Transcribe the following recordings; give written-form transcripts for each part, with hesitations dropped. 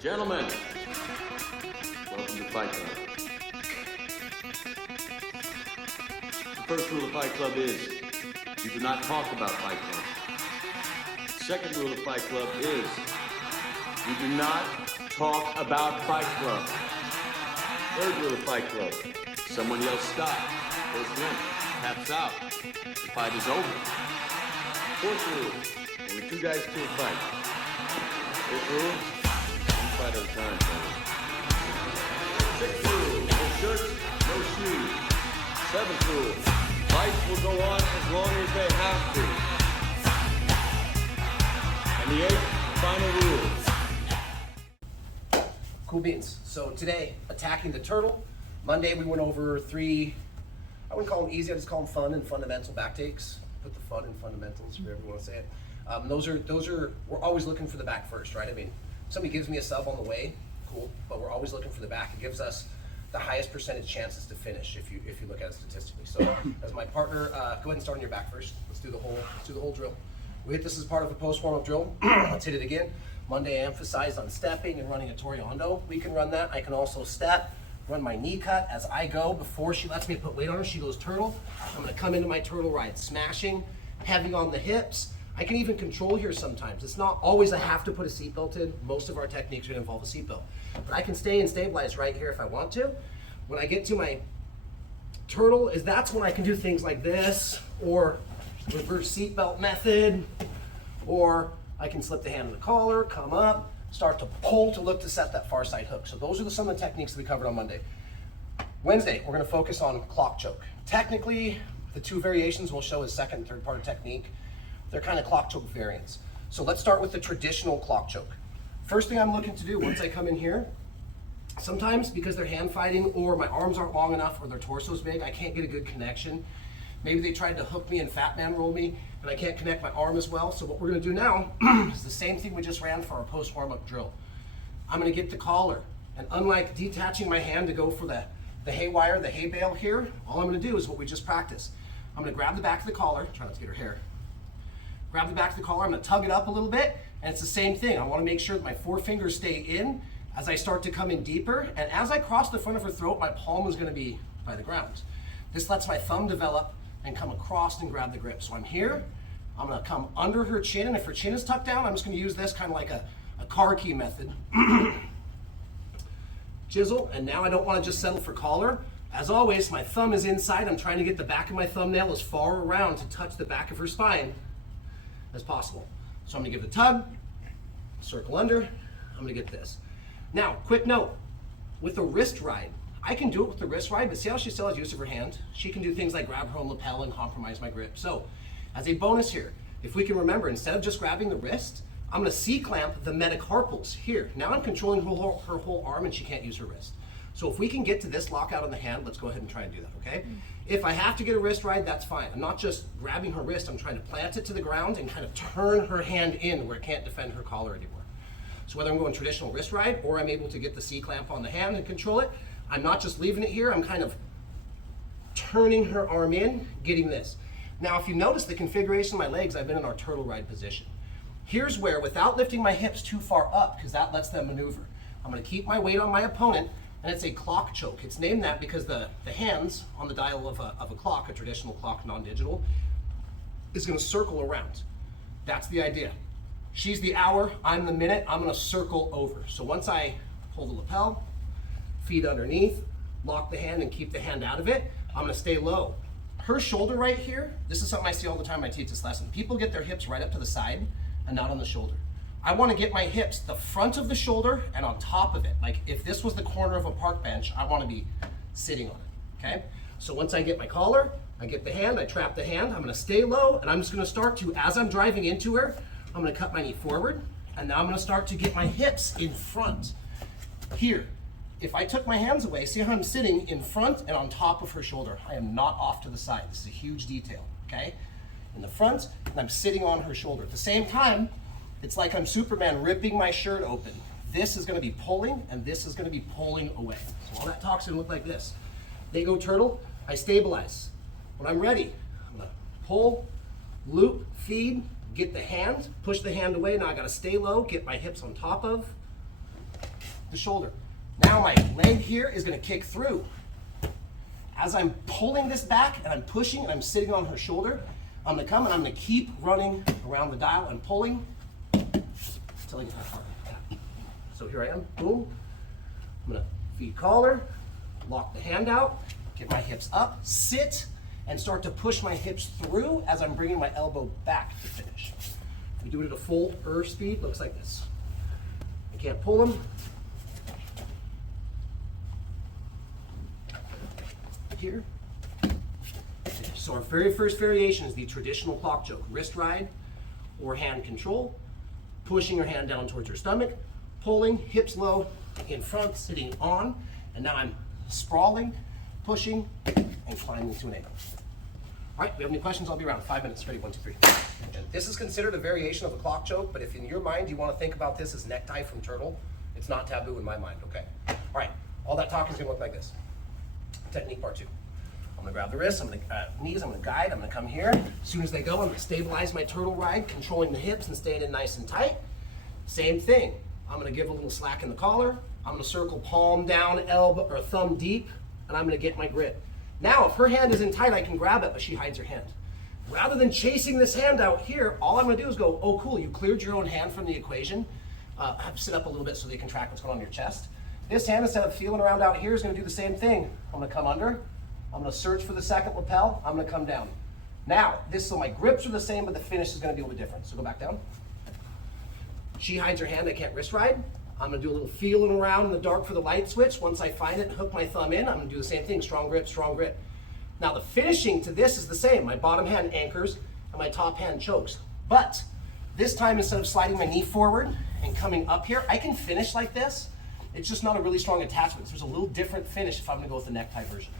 Gentlemen, welcome to Fight Club. The first rule of Fight Club is you do not talk about Fight Club. The second rule of Fight Club is you do not talk about Fight Club. Third rule of Fight Club, someone yells stop, first win, taps out, the fight is over. Fourth rule, only two guys to a fight. Fifth rule, one fight at a time, fellas. Sixth rule, no shirts, no shoes. Seventh rule, fights will go on as long as they have to. And the eighth, final rule. Cool beans. So today, attacking the turtle. Monday we went over three, I wouldn't call them easy, I just call them fun and fundamental back takes. Put the fun in fundamentals, whatever you want to say it. Those are, we're always looking for the back first, right? I mean, somebody gives me a sub on the way, cool, but we're always looking for the back. It gives us the highest percentage chances to finish if you look at it statistically. So as my partner, go ahead and start on your back first. Let's do the whole drill. We hit this as part of a post warm-up drill. Let's hit it again. Monday I emphasized on stepping and running a Toriando. We can run that. I can also step, run my knee cut as I go. Before she lets me put weight on her, she goes turtle. I'm gonna come into my turtle ride, smashing, heavy on the hips. I can even control here sometimes. It's not always I have to put a seatbelt in. Most of our techniques are gonna involve a seatbelt. But I can stay and stabilize right here if I want to. When I get to my turtle, that's when I can do things like this, or reverse seatbelt method, or I can slip the hand in the collar, come up, start to pull to look to set that far side hook. So those are some of the techniques that we covered on Monday. Wednesday, we're gonna focus on clock choke. Technically, the two variations we'll show is second and third part of technique. They're kind of clock choke variants. So let's start with the traditional clock choke. First thing I'm looking to do once I come in here, sometimes because they're hand fighting or my arms aren't long enough or their torso's big, I can't get a good connection. Maybe they tried to hook me and fat man roll me and I can't connect my arm as well. So what we're gonna do now is the same thing we just ran for our post warm-up drill. I'm gonna get the collar, and unlike detaching my hand to go for the hay wire, the hay bale here, all I'm gonna do is what we just practiced. I'm gonna grab the back of the collar, try not to get her hair. Grab the back of the collar, I'm gonna tug it up a little bit, and it's the same thing. I wanna make sure that my four fingers stay in as I start to come in deeper, and as I cross the front of her throat, my palm is gonna be by the ground. This lets my thumb develop and come across and grab the grip. So I'm here, I'm gonna come under her chin, and if her chin is tucked down, I'm just gonna use this kind of like a car key method. Chisel, and now I don't wanna just settle for collar. As always, my thumb is inside. I'm trying to get the back of my thumbnail as far around to touch the back of her spine as possible. So I'm gonna give the tug, circle under, I'm gonna get this. Now, quick note, with the wrist ride, I can do it with the wrist ride, but see how she still has use of her hand? She can do things like grab her own lapel and compromise my grip. So, as a bonus here, if we can remember, instead of just grabbing the wrist, I'm gonna C-clamp the metacarpals here. Now I'm controlling her whole arm and she can't use her wrist. So if we can get to this lockout on the hand, let's go ahead and try and do that, okay? If I have to get a wrist ride, that's fine. I'm not just grabbing her wrist, I'm trying to plant it to the ground and kind of turn her hand in where it can't defend her collar anymore. So whether I'm going traditional wrist ride or I'm able to get the C-clamp on the hand and control it, I'm not just leaving it here, I'm kind of turning her arm in, getting this. Now, if you notice the configuration of my legs, I've been in our turtle ride position. Here's where, without lifting my hips too far up, because that lets them maneuver, I'm gonna keep my weight on my opponent, and it's a clock choke. It's named that because the hands on the dial of a clock, a traditional clock, non-digital, is gonna circle around. That's the idea. She's the hour, I'm the minute, I'm gonna circle over. So once I pull the lapel, feet underneath, lock the hand and keep the hand out of it, I'm gonna stay low. Her shoulder right here, this is something I see all the time when I teach this lesson. People get their hips right up to the side and not on the shoulder. I wanna get my hips the front of the shoulder and on top of it. Like if this was the corner of a park bench, I wanna be sitting on it, okay? So once I get my collar, I get the hand, I trap the hand, I'm gonna stay low, and I'm just gonna start to, as I'm driving into her, I'm gonna cut my knee forward, and now I'm gonna start to get my hips in front. Here, if I took my hands away, see how I'm sitting in front and on top of her shoulder. I am not off to the side. This is a huge detail, okay? In the front, and I'm sitting on her shoulder. At the same time, it's like I'm Superman ripping my shirt open. This is gonna be pulling, and this is gonna be pulling away. So all that talk's gonna look like this. They go turtle, I stabilize. When I'm ready, I'm gonna pull, loop, feed, get the hand, push the hand away. Now I gotta stay low, get my hips on top of, the shoulder. Now my leg here is gonna kick through. As I'm pulling this back and I'm pushing and I'm sitting on her shoulder, I'm gonna come and I'm gonna keep running around the dial and pulling until I get that part. So here I am, boom. I'm gonna feed collar, lock the hand out, get my hips up, sit, and start to push my hips through as I'm bringing my elbow back to finish. We do it at a full speed, looks like this. I can't pull them. Here. So our very first variation is the traditional clock choke. Wrist ride or hand control. Pushing your hand down towards your stomach. Pulling, hips low, in front, sitting on. And now I'm sprawling, pushing, and climbing to an angle. All right, we have any questions? I'll be around 5 minutes. Ready, 1, 2, 3. And this is considered a variation of a clock choke, but if in your mind you want to think about this as necktie from turtle, it's not taboo in my mind, okay? All right, all that talk is gonna look like this. Technique part 2. I'm gonna grab the wrists, I'm gonna knees, I'm gonna guide, I'm gonna come here. As soon as they go, I'm gonna stabilize my turtle ride, controlling the hips and staying in nice and tight. Same thing. I'm gonna give a little slack in the collar. I'm gonna circle palm down, elbow or thumb deep, and I'm gonna get my grip. Now, if her hand is in tight, I can grab it, but she hides her hand. Rather than chasing this hand out here, all I'm gonna do is go, oh cool, you cleared your own hand from the equation. Sit up a little bit so they can track what's going on in your chest. This hand, instead of feeling around out here, is gonna do the same thing. I'm gonna come under, I'm gonna search for the second lapel, I'm gonna come down. Now, so my grips are the same, but the finish is gonna be a little different. So go back down. She hides her hand, I can't wrist ride. I'm gonna do a little feeling around in the dark for the light switch. Once I find it and hook my thumb in, I'm gonna do the same thing, strong grip, strong grip. Now the finishing to this is the same. My bottom hand anchors and my top hand chokes. But this time, instead of sliding my knee forward and coming up here, I can finish like this. It's just not a really strong attachment. There's a little different finish if I'm gonna go with the necktie version.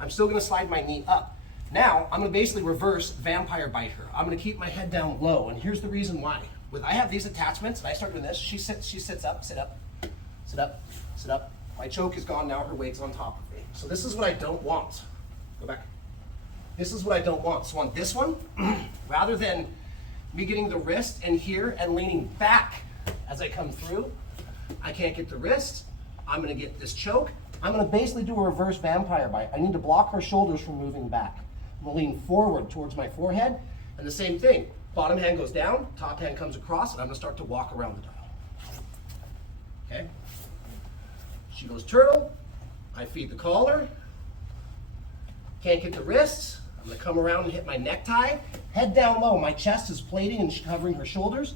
I'm still gonna slide my knee up. Now, I'm gonna basically reverse vampire bite her. I'm gonna keep my head down low, and here's the reason why. I have these attachments, and I start doing this. She sits up, sit up, sit up, sit up. My choke is gone now, her weight's on top of me. So this is what I don't want. Go back. This is what I don't want. So on this one, rather than me getting the wrist and here and leaning back as I come through, I can't get the wrist. I'm gonna get this choke. I'm gonna basically do a reverse vampire bite. I need to block her shoulders from moving back. I'm gonna lean forward towards my forehead, and the same thing. Bottom hand goes down, top hand comes across, and I'm gonna start to walk around the dial. Okay? She goes turtle, I feed the collar, can't get the wrists, I'm gonna come around and hit my necktie, head down low, my chest is plating and covering her shoulders.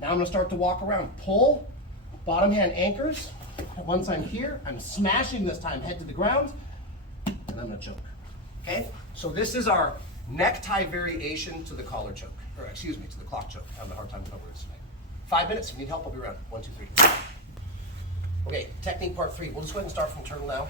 Now I'm gonna start to walk around, pull, bottom hand anchors. Once I'm here, I'm smashing this time, head to the ground, and I'm gonna choke. Okay? So this is our necktie variation to the collar choke, or excuse me, to the clock choke. I have a hard time with words tonight. 5 minutes, if you need help, I'll be around. 1, 2, 3. Okay, technique part 3. We'll just go ahead and start from turtle now.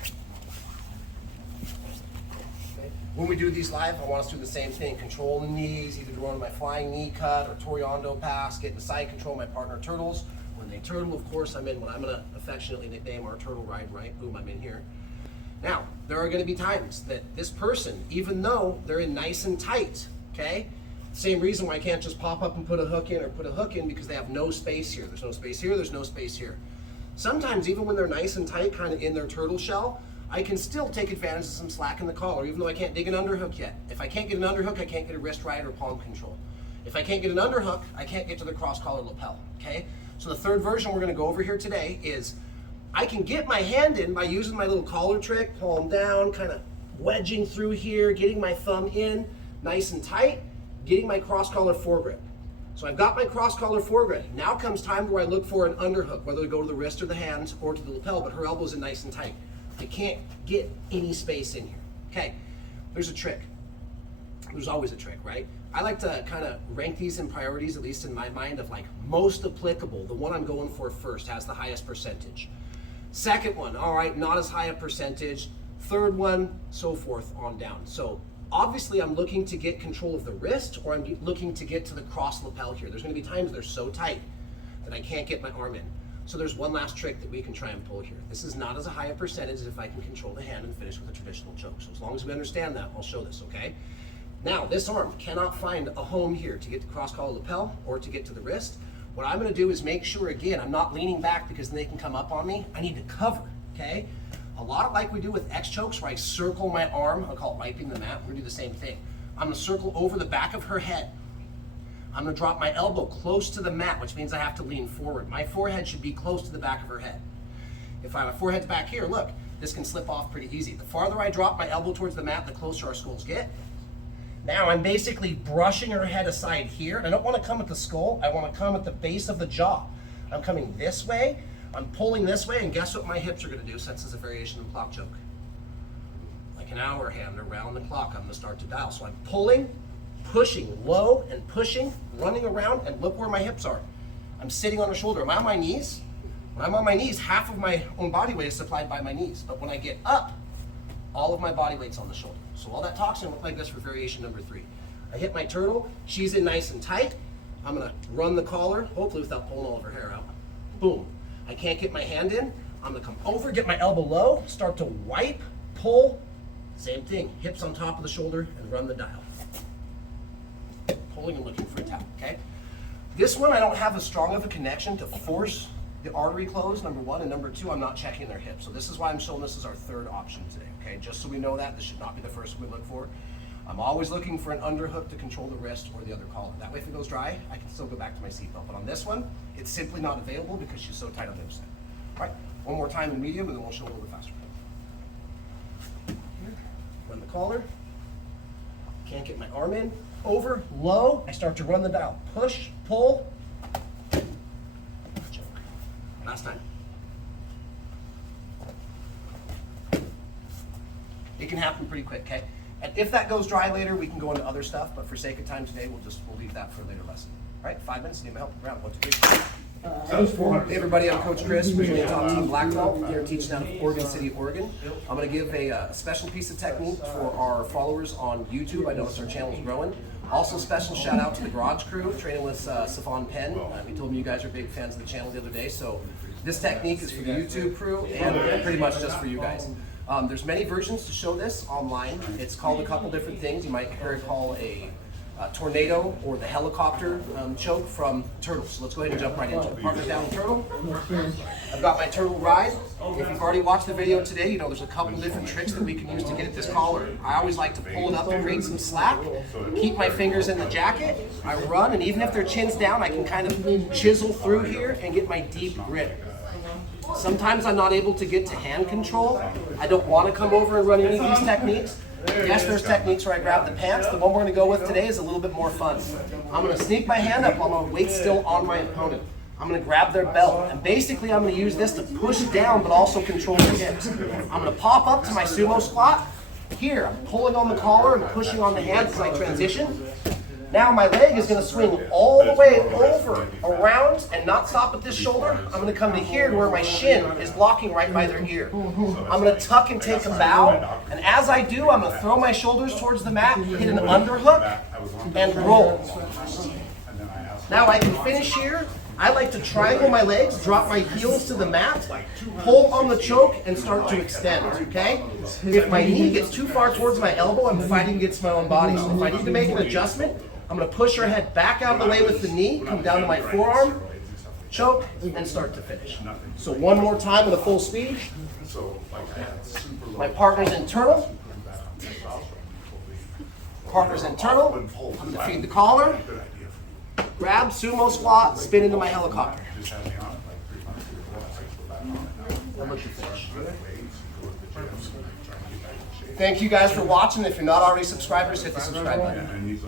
Okay. When we do these live, I want us to do the same thing. Control the knees, either doing my flying knee cut or Toriando pass, get the side control my partner turtles. When they turtle, of course, I'm in what I'm gonna affectionately nickname our turtle ride, right? Boom, I'm in here. Now, there are gonna be times that this person, even though they're in nice and tight, okay? Same reason why I can't just pop up and put a hook in or put a hook in, because they have no space here. There's no space here, there's no space here. Sometimes even when they're nice and tight, kind of in their turtle shell, I can still take advantage of some slack in the collar, even though I can't dig an underhook yet. If I can't get an underhook, I can't get a wrist ride or palm control. If I can't get an underhook, I can't get to the cross collar lapel, okay? So the third version we're gonna go over here today is I can get my hand in by using my little collar trick, palm down, kind of wedging through here, getting my thumb in nice and tight, getting my cross collar foregrip. So I've got my cross collar foregrip. Now comes time where I look for an underhook, whether to go to the wrist or the hands or to the lapel, but her elbow's in nice and tight. I can't get any space in here. Okay, there's a trick. There's always a trick, right? I like to kind of rank these in priorities, at least in my mind, of like most applicable. The one I'm going for first has the highest percentage. Second one, all right, not as high a percentage. Third one, so forth on down. So obviously I'm looking to get control of the wrist, or I'm looking to get to the cross lapel here. There's gonna be times they're so tight that I can't get my arm in. So there's one last trick that we can try and pull here. This is not as a high a percentage as if I can control the hand and finish with a traditional choke. So as long as we understand that, I'll show this, okay? Now, this arm cannot find a home here to get to cross collar lapel or to get to the wrist. What I'm gonna do is make sure, again, I'm not leaning back because then they can come up on me. I need to cover, okay? A lot of like we do with X chokes where I circle my arm, I'll call it wiping the mat, we're gonna do the same thing. I'm gonna circle over the back of her head. I'm gonna drop my elbow close to the mat, which means I have to lean forward. My forehead should be close to the back of her head. If my forehead's back here, look, this can slip off pretty easy. The farther I drop my elbow towards the mat, the closer our skulls get. Now I'm basically brushing her head aside here. I don't want to come at the skull, I want to come at the base of the jaw. I'm coming this way, I'm pulling this way, and guess what my hips are going to do since it's a variation of clock choke? Like an hour hand around the clock, I'm going to start to dial. So I'm pulling, pushing, low and pushing, running around, and look where my hips are. I'm sitting on her shoulder. Am I on my knees? When I'm on my knees, half of my own body weight is supplied by my knees. But when I get up, all of my body weight's on the shoulder. So all that talk's gonna look like this for variation number 3. I hit my turtle, she's in nice and tight. I'm gonna run the collar, hopefully without pulling all of her hair out. Boom. I can't get my hand in. I'm gonna come over, get my elbow low, start to wipe, pull. Same thing, hips on top of the shoulder, and run the dial. Pulling and looking for a tap, okay? This one, I don't have as strong of a connection to force the artery close, number 1, and number 2, I'm not checking their hips. So this is why I'm showing this as our 3rd option today, okay? Just so we know that, this should not be the first one we look for. I'm always looking for an underhook to control the wrist or the other collar. That way if it goes dry, I can still go back to my seatbelt. But on this one, it's simply not available because she's so tight on the hip side. All right, one more time in medium and then we'll show a little bit faster. Here, run the collar. Can't get my arm in. Over, low, I start to run the dial. Push, pull, choke. Last time. It can happen pretty quick, okay? And if that goes dry later, we can go into other stuff, but for sake of time today, we'll leave that for a later lesson. All right, 5 minutes, need my help. Round 1, 2, 3. Hey everybody, I'm Coach Chris, originally a top team black belt, here teaching out of Oregon City, Oregon. I'm going to give a special piece of technique for our followers on YouTube. I noticed our channel is growing. Also, special shout out to the Garage crew, training with Savon Penn. He told me you guys are big fans of the channel the other day, so this technique is for the YouTube crew and pretty much just for you guys. There's many versions to show this online. It's called a couple different things. You might hear it called a tornado or the helicopter choke from turtles. So let's go ahead and jump right into it. Partner down turtle. I've got my turtle ride. If you've already watched the video today, you know there's a couple different tricks that we can use to get at this collar. I always like to pull it up and create some slack, keep my fingers in the jacket, I run, and even if their chin's down, I can kind of chisel through here and get my deep grip. Sometimes I'm not able to get to hand control. I don't want to come over and run any of these techniques. Yes, there's techniques where I grab the pants. The one we're going to go with today is a little bit more fun. I'm going to sneak my hand up while my weight's still on my opponent. I'm going to grab their belt, and basically I'm going to use this to push down but also control their hips. I'm going to pop up to my sumo squat. Here, I'm pulling on the collar and pushing on the hands as I transition. Now my leg is going to swing all the way over, around, and not stop at this shoulder. I'm going to come to here to where my shin is blocking right by their ear. I'm going to tuck and take a bow, and as I do, I'm going to throw my shoulders towards the mat, hit an underhook, and roll. Now I can finish here. I like to triangle my legs, drop my heels to the mat, pull on the choke, and start to extend, okay? If my knee gets too far towards my elbow, I'm fighting against my own body. So if I need to make an adjustment, I'm going to push her head back out of the way with the knee, come down to my forearm, choke, and start to finish. So one more time with a full speed. My partner's internal. Partner's internal. I'm going to feed the collar. Grab, sumo squat, spin into my helicopter. And look to finish. Thank you guys for watching. If you're not already subscribers, hit the subscribe button.